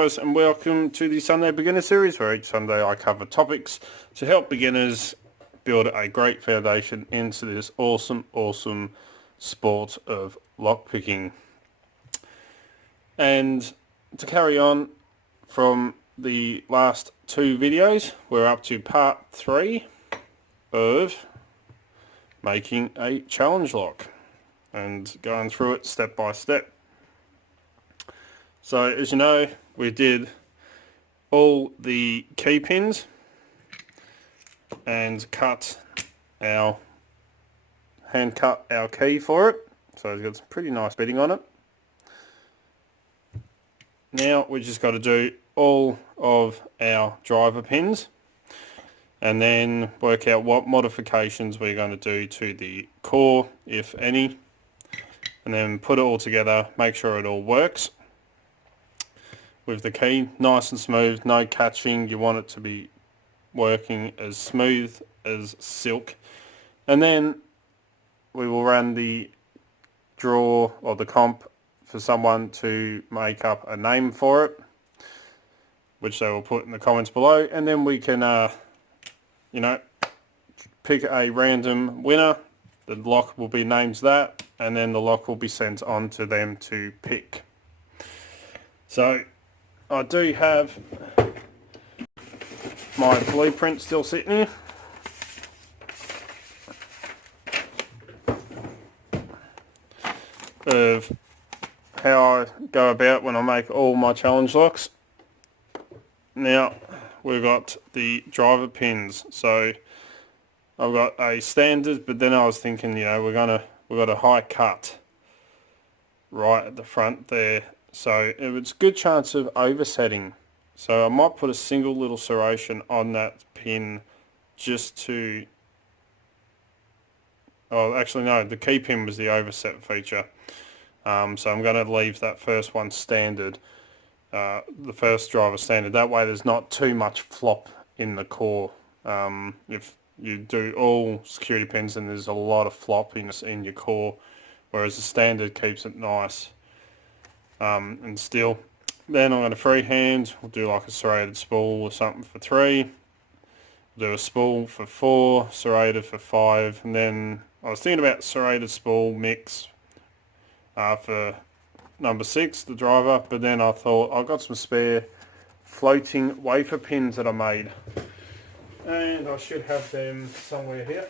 guys, and welcome to the Sunday Beginner Series, where each Sunday I cover topics to help beginners build a great foundation into this awesome sport of lockpicking. And to carry on from the last two videos, we're up to part 3 of making a challenge lock and going through it step by step. So as you know, we did all the key pins and hand cut our key for it. So it's got some pretty nice bitting on it. Now we just got to do all of our driver pins and then work out what modifications we're going to do to the core, if any, and then put it all together, make sure it all works. With the key nice and smooth, no catching, you want it to be working as smooth as silk. And then we will run the draw or the comp for someone to make up a name for it, which they will put in the comments below, and then we can pick a random winner. The lock will be named that, and then the lock will be sent on to them to pick. So I do have my blueprint still sitting here. Of how I go about when I make all my challenge locks. Now we've got the driver pins. So I've got a standard, but then I was thinking, we've got a high cut right at the front there. So it's a good chance of oversetting. So I might put a single little serration on that pin just to... Oh, actually no, the key pin was the overset feature. So I'm going to leave that first one standard, the first driver standard. That way there's not too much flop in the core. If you do all security pins, and there's a lot of flop in your core, whereas the standard keeps it nice. And still, then I'm going to freehand. We'll do like a serrated spool or something for 3. We'll do a spool for 4, serrated for 5, and then I was thinking about serrated spool mix for number 6, the driver, but then I thought I've got some spare floating wafer pins that I made, and I should have them somewhere here.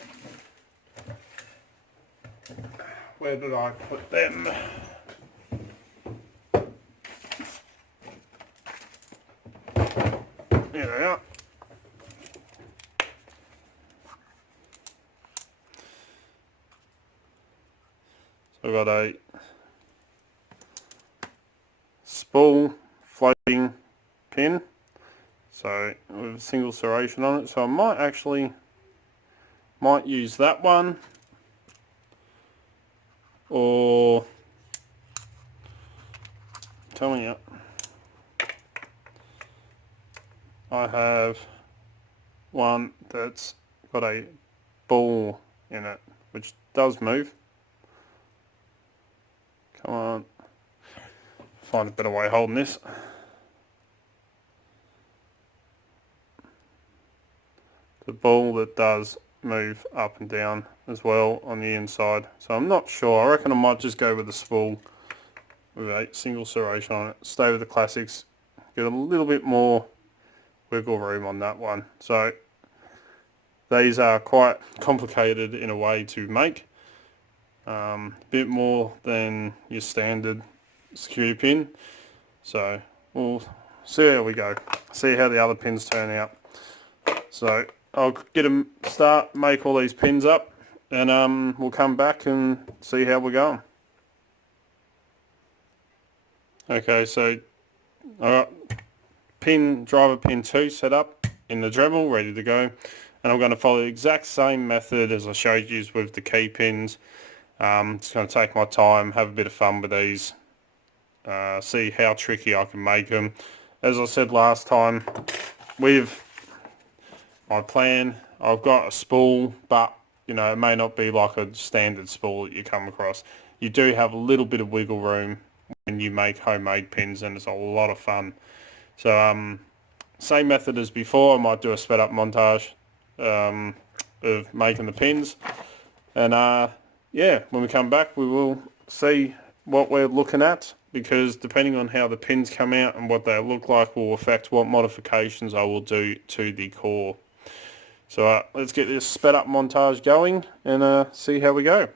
Where did I put them? There they are. So I've got a spool floating pin, so with a single serration on it. So I might use that one, or I'm telling you, I have one that's got a ball in it, which does move. Come on, find a better way of holding this. The ball that does move up and down as well on the inside. So I'm not sure. I reckon I might just go with the spool with a single serration on it. Stay with the classics. Get a little bit more wiggle room on that one. So these are quite complicated in a way to make. A bit more than your standard security pin. So we'll see how we go. See how the other pins turn out. So I'll make all these pins up, and we'll come back and see how we're going. Okay, so I got driver pin 2 set up in the Dremel, ready to go, and I'm going to follow the exact same method as I showed you with the key pins. Just going to take my time, have a bit of fun with these, see how tricky I can make them. As I said last time, with my plan, I've got a spool, but it may not be like a standard spool that you come across. You do have a little bit of wiggle room when you make homemade pins, and it's a lot of fun. So same method as before. I might do a sped up montage of making the pins, and yeah, when we come back we will see what we're looking at, because depending on how the pins come out and what they look like will affect what modifications I will do to the core. So let's get this sped up montage going and see how we go.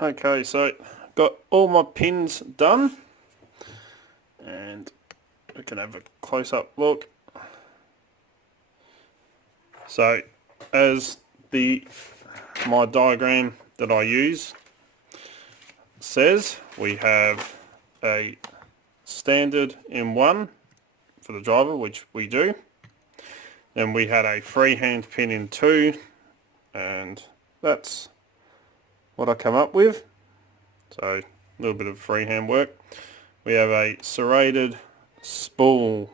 Okay, so got all my pins done, and we can have a close-up look. So as my diagram that I use says, we have a standard M1 for the driver, which we do. Then we had a freehand pin in 2, and that's what I come up with. So a little bit of freehand work. We have a serrated spool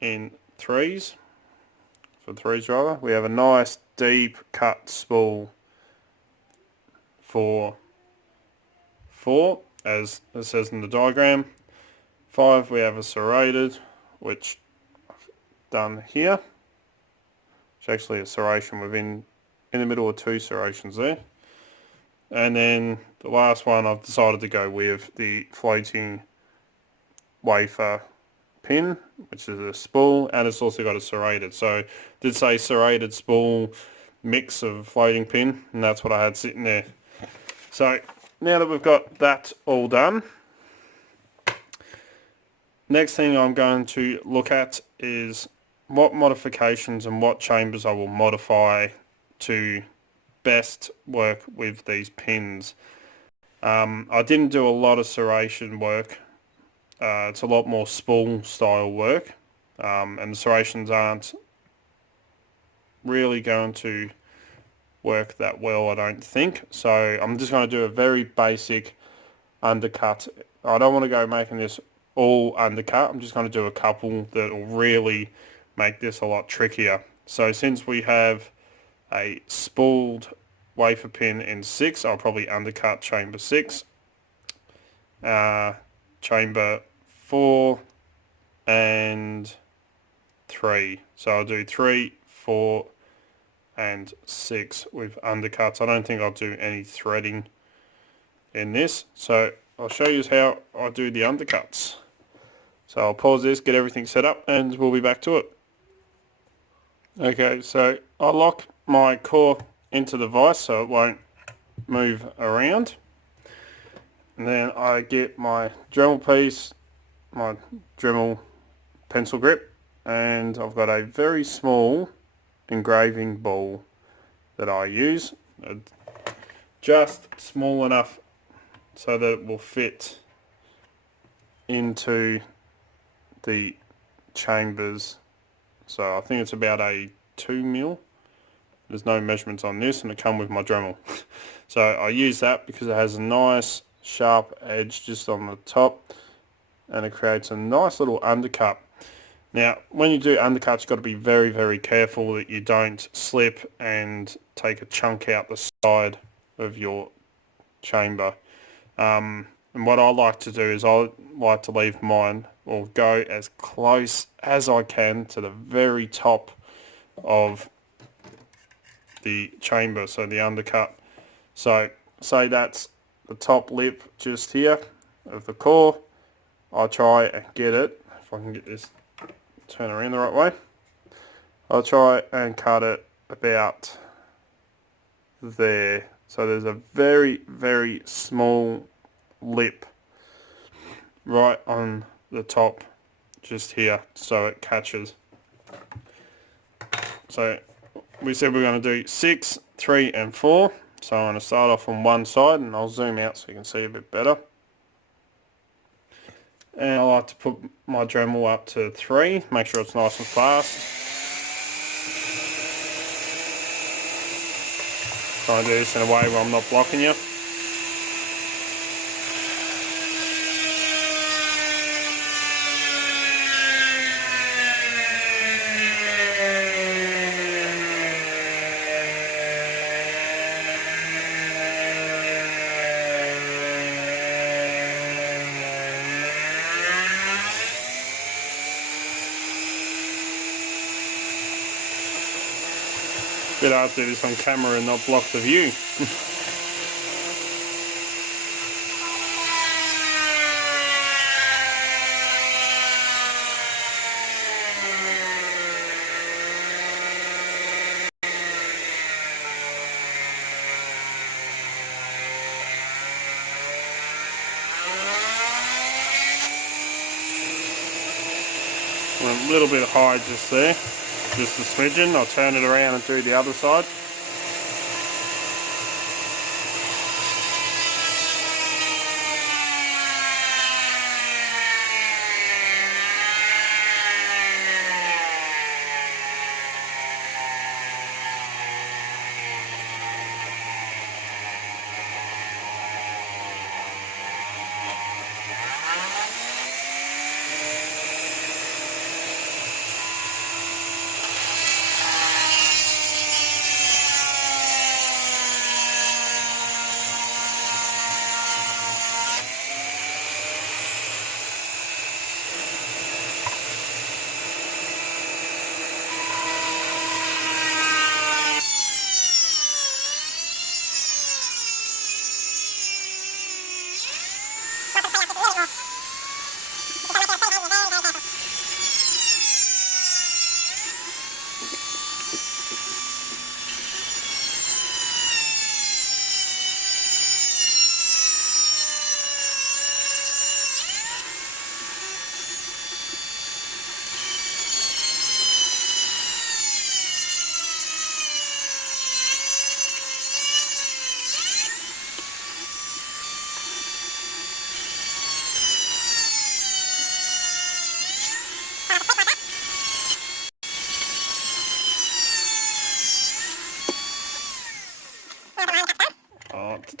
in 3s for 3s driver. We have a nice deep cut spool for 4, as it says in the diagram. 5, we have a serrated, which I've done here. It's actually a serration within, in the middle of 2 serrations there. And then the last one, I've decided to go with the floating wafer pin, which is a spool, and it's also got a serrated. So it did say serrated spool mix of floating pin, and that's what I had sitting there. So now that we've got that all done, next thing I'm going to look at is what modifications and what chambers I will modify to best work with these pins. I didn't do a lot of serration work. It's a lot more spool style work, and the serrations aren't really going to work that well, I don't think. So I'm just going to do a very basic undercut. I don't want to go making this all undercut. I'm just going to do a couple that will really make this a lot trickier. So since we have a spooled wafer pin in 6, I'll probably undercut chamber 6, chamber 4 and 3. So I'll do 3, 4 and 6 with undercuts. I don't think I'll do any threading in this, so I'll show you how I do the undercuts. So I'll pause this, get everything set up, and we'll be back to it. Okay, so I lock my core into the vise so it won't move around, and then I get my Dremel piece, my Dremel pencil grip, and I've got a very small engraving ball that I use, just small enough so that it will fit into the chambers. So I think it's about a 2mm. There's no measurements on this, and it comes with my Dremel. So I use that because it has a nice sharp edge just on the top, and it creates a nice little undercut. Now, when you do undercuts, you've got to be very, very careful that you don't slip and take a chunk out the side of your chamber. And what I like to do is I like to leave mine, or go as close as I can to the very top of the chamber, so the undercut. So say that's the top lip just here of the core. I'll try and get it, if I can get this turn around the right way. I'll try and cut it about there. So there's a very, very small lip right on the top just here, so it catches. So we said we're going to do 6, 3 and 4. So I'm going to start off on one side, and I'll zoom out so you can see a bit better. And I like to put my Dremel up to 3, make sure it's nice and fast. Try and do this in a way where I'm not blocking you. Bit hard to do this on camera and not block the view. Went a little bit high just there, just a smidgen. I'll turn it around and do the other side.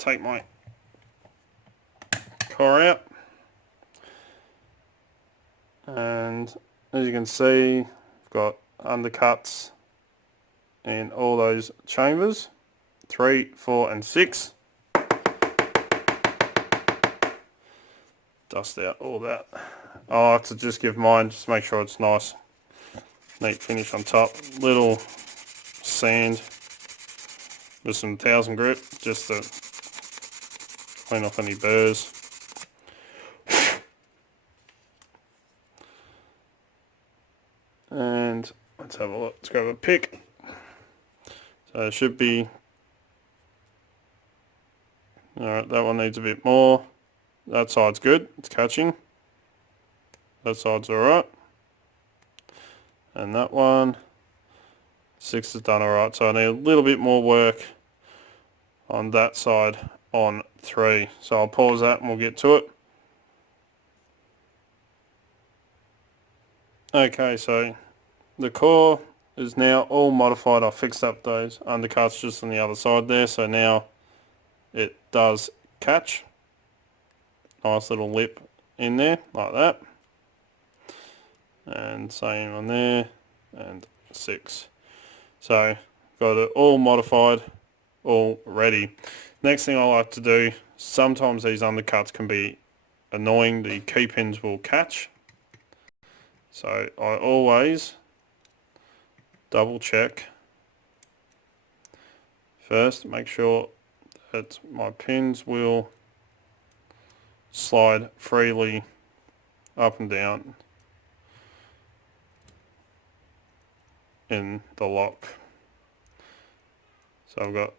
take my core out, and as you can see, I've got undercuts in all those chambers, 3, 4 and 6. Dust out all that. I like to just give mine, just make sure it's nice, neat finish on top. Little sand with some 1000 grit just to clean off any burrs. And let's have a look, let's grab a pick. So it should be, alright, that one needs a bit more. That side's good, it's catching. That side's alright. And that one, 6 is done alright. So I need a little bit more work on that side on 3. So I'll pause that and we'll get to it. Okay, so the core is now all modified. I fixed up those undercuts just on the other side there, so now it does catch. Nice little lip in there, like that. And same on there, and 6. So, got it all modified, all ready. Next thing I like to do, sometimes these undercuts can be annoying, the key pins will catch. So I always double check first, make sure that my pins will slide freely up and down in the lock. So I've got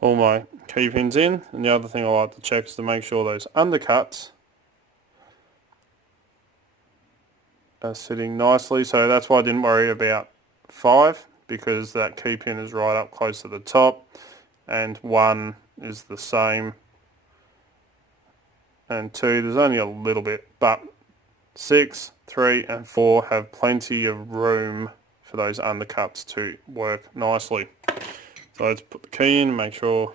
all my key pins in, and the other thing I like to check is to make sure those undercuts are sitting nicely. So that's why I didn't worry about 5, because that key pin is right up close to the top, and 1 is the same, and 2 there's only a little bit, but 6, 3 and 4 have plenty of room for those undercuts to work nicely. So let's put the key in and make sure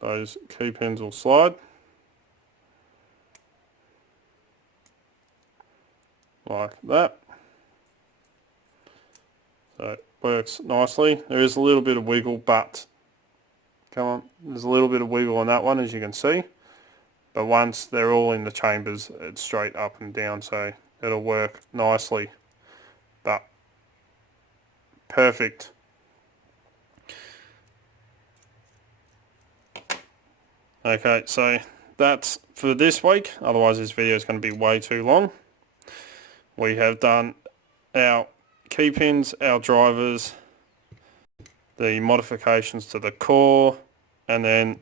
those key pins will slide. Like that. So it works nicely. There is a little bit of wiggle, but come on, there's a little bit of wiggle on that one, as you can see. But once they're all in the chambers, it's straight up and down, so it'll work nicely. But perfect. Okay, so that's for this week, otherwise this video is going to be way too long. We have done our key pins, our drivers, the modifications to the core, and then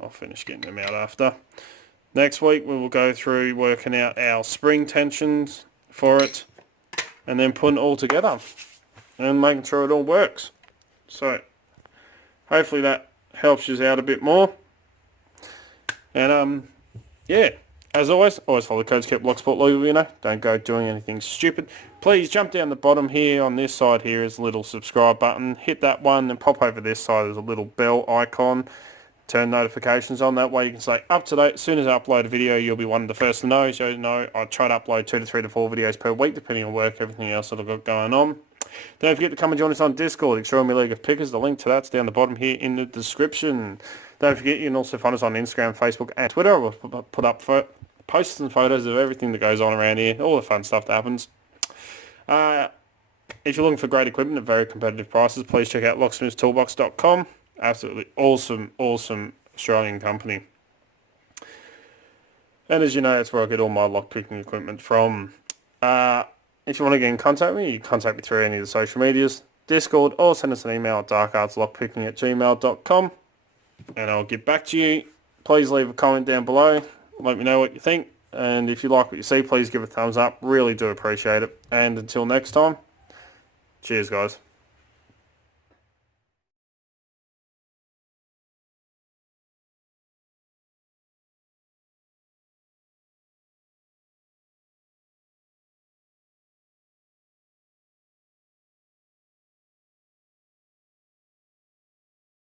I'll finish getting them out after. Next week we will go through working out our spring tensions for it, and then putting it all together and making sure it all works. So hopefully that helps you out a bit more. And yeah, as always follow the codes, keep Locksport loyal, you know, don't go doing anything stupid. Please jump down the bottom here, on this side here is a little subscribe button, hit that one, and pop over this side, there's a little bell icon. Turn notifications on, that way you can stay up to date. As soon as I upload a video, you'll be one of the first to know. So you know, I try to upload 2 to 3 to 4 videos per week, depending on work, everything else that I've got going on. Don't forget to come and join us on Discord, Extraordinary League of Pickers. The link to that's down the bottom here in the description. Don't forget you can also find us on Instagram, Facebook and Twitter. We'll put up posts and photos of everything that goes on around here, all the fun stuff that happens. If you're looking for great equipment at very competitive prices, please check out locksmithstoolbox.com. Absolutely awesome Australian company. And as you know, that's where I get all my lockpicking equipment from. If you want to get in contact with me, you can contact me through any of the social medias, Discord, or send us an email at darkartslockpicking@gmail.com, and I'll get back to you. Please leave a comment down below. Let me know what you think. And if you like what you see, please give a thumbs up. Really do appreciate it. And until next time, cheers guys.